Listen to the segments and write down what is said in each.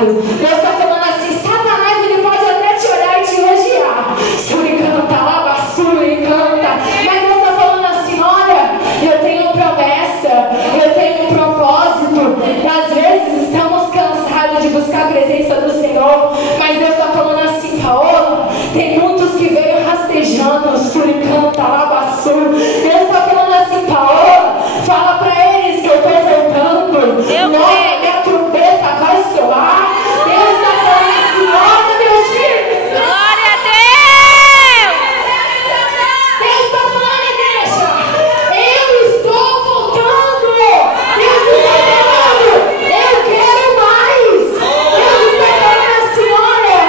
cansado. Deus está falando assim: Satanás, ele pode até te olhar e te elogiar. Suricanta, labassuri, canta. Mas Deus está falando assim: olha, eu tenho promessa, eu tenho um propósito. Às vezes estamos cansados de buscar a presença do Senhor, mas Deus está falando assim: Paola, tem muitos que veio rastejando, suricanta, labassuri. Deus está falando assim: Paola, fala para eles que eu estou voltando. Minha trombeta vai soar. Deus está falando assim: olha, meus filhos. Glória a Deus. Deus está falando, igreja, eu estou voltando. Deus está falando, eu quero mais. Deus está falando assim: olha,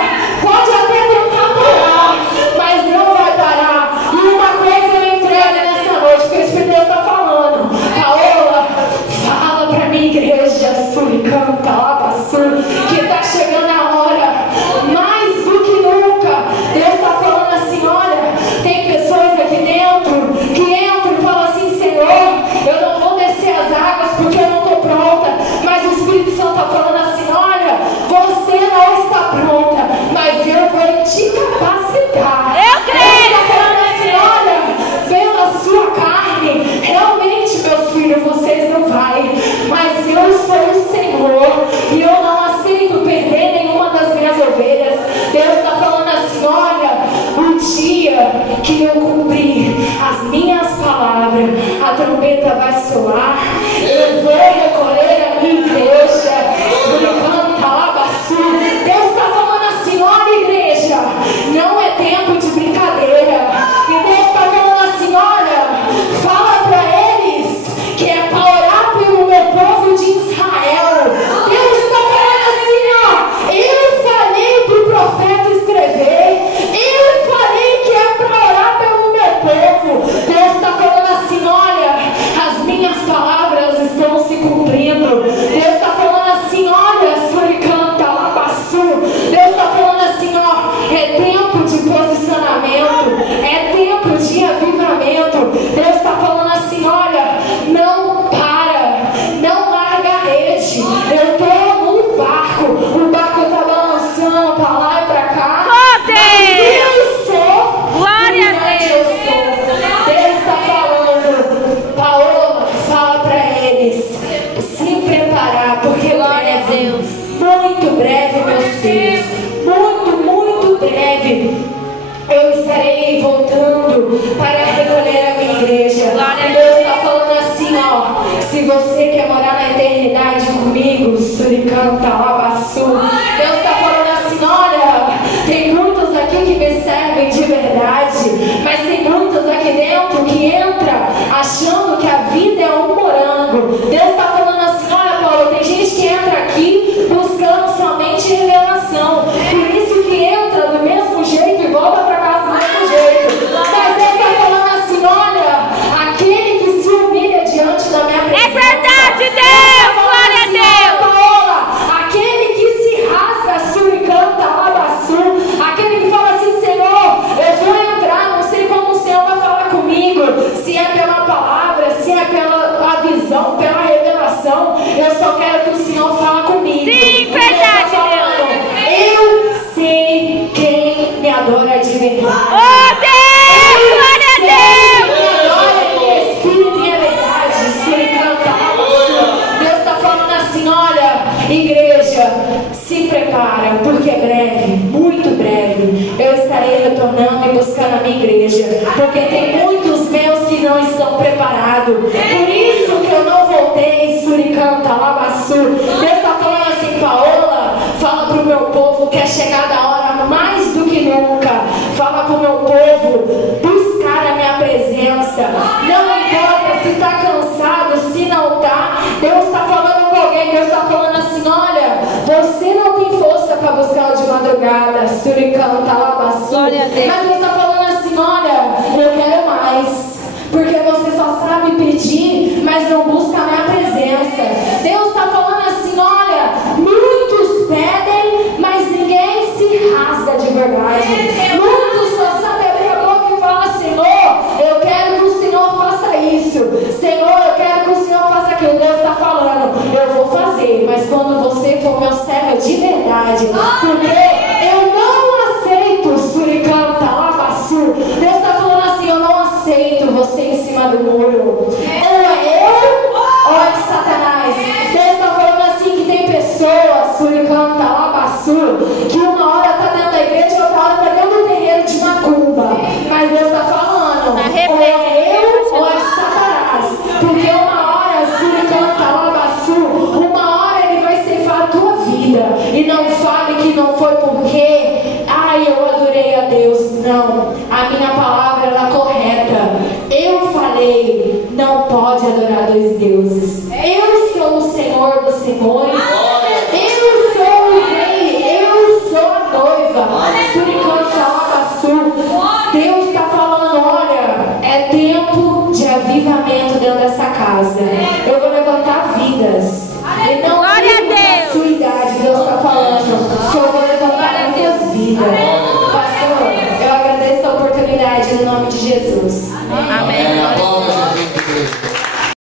pode até tentar parar, mas não vai parar. E uma coisa eu entrego nessa noite, que o Espírito de Deus está falando: Paola, fala para minha igreja, suricanta, labassuri, que está chegando a hora, mais do que nunca. Deus está falando assim: olha, tem pessoas aqui dentro que entram e falam assim: Senhor, eu não vou descer as águas porque eu não estou pronta. Mas o Espírito Santo está falando assim: olha, você não está pronta, mas eu vou te capacitar. Eu creio. Deus está falando assim: olha, pela sua carne, realmente, meus filhos, vocês não vão, mas eu sou o Senhor e eu não aceito perder nenhuma das minhas ovelhas. Deus está falando assim: olha, o dia que eu cumprir as minhas palavras, a trombeta vai soar. Eu vou recolher a minha igreja. Canta, labassuri. Deus está falando assim: olha, igreja, não é tempo de brincadeira. E Deus está falando assim: olha, fala para eles que é para orar pelo meu povo de Israel. Deus está falando assim: ó, eu falei para o profeta escrever, eu falei que é para orar pelo meu povo. Deus está falando assim: olha, as minhas palavras estão se cumprindo. Deus está falando assim: olha, suricanta, labassuri. Deus está falando assim: ó, é tempo de posicionamento, é tempo de avivamento. Deus está falando assim: olha, não para, não larga a rede. Eu estou num barco, o barco está balançando para lá e para cá. Oh, Deus. Mas eu sou, Glória a grande Deus. eu sou. Deus está falando: Paola, fala para eles se preparar, porque Glória a breve, Deus. muito breve, meus filhos, muito breve, eu estarei voltando para recolher a minha igreja. Glória a E Deus está falando assim: ó, se você quer morar na eternidade comigo, suricanta, labassuri. Deus está falando assim: olha, tem muitos aqui que me servem de verdade, mas tem muitos aqui dentro que entram achando que a vida é um morango. Deus está falando assim: olha, Paulo, tem gente que entra aqui buscando somente revelação, por isso que entra do mesmo jeito e volta para casa do mesmo jeito. Mas Deus está falando assim: olha, aquele que se humilha diante da minha presença. É verdade, Deus. Glória a Deus. Paola, aquele que se rasga, suricanta, labassuri, aquele que fala assim: Senhor, eu vou entrar, não sei como o Senhor vai falar comigo, se é pela palavra, se é pela visão, pela revelação, eu só quero que o Senhor fale comigo. Sim, E verdade, Deus tá falando: eu sei quem me adora de verdade. Oh, Deus. Glória a Deus. Me adora em espírito e em verdade. Suricanta, labassuri. Deus está falando assim: olha, igreja, se prepara, porque breve, muito breve, eu estarei retornando e buscando a minha igreja, porque tem muitos meus que não estão preparados. Por isso que eu não voltei, suricanta, labassuri. Deus está falando assim: Paola, fala para o meu povo que é chegada a hora mais do que nunca. Fala para o meu povo buscar a minha presença. Não importa se está cansado, se não está. Deus está falando com alguém. Deus está falando assim: olha, você não tem força para buscar o de madrugada, suricanta, labassuri. Glória a Deus. Mas Deus está falando assim: olha, eu quero mais, porque você só sabe pedir, mas não busca a minha presença. Deus está falando assim: olha, muitos pedem, mas ninguém se rasga de verdade. Muitos só sabem abrir a boca e falar: Senhor, eu quero que o Senhor faça isso. Senhor, eu quero que o Senhor faça aquilo. Deus está falando: eu vou fazer, mas quando você for meu servo de verdade. Porque eu não aceito suricanta, labassu. Deus está falando assim, eu não aceito você em cima do muro. Ou é eu, ou é Satanás. Deus está falando assim que tem pessoas, suricanta, labassu, que uma hora está dentro da igreja e outra hora está dentro do terreiro de macumba. Mas Deus está falando, ou é eu, ou é Satanás. Porque uma hora, suricanta, labassu, uma hora ele vai ceifar a tua vida. E não fale que não foi porque, ai, eu adorei a Deus. Não, a minha palavra era correta. Eu falei, não pode adorar dois deuses. Eu sou o Senhor dos senhores. Eu sou o rei. Eu sou a noiva. Suricanta, labassu. Deus está falando, olha, é tempo de avivamento dentro dessa casa. Eu vou levantar vidas.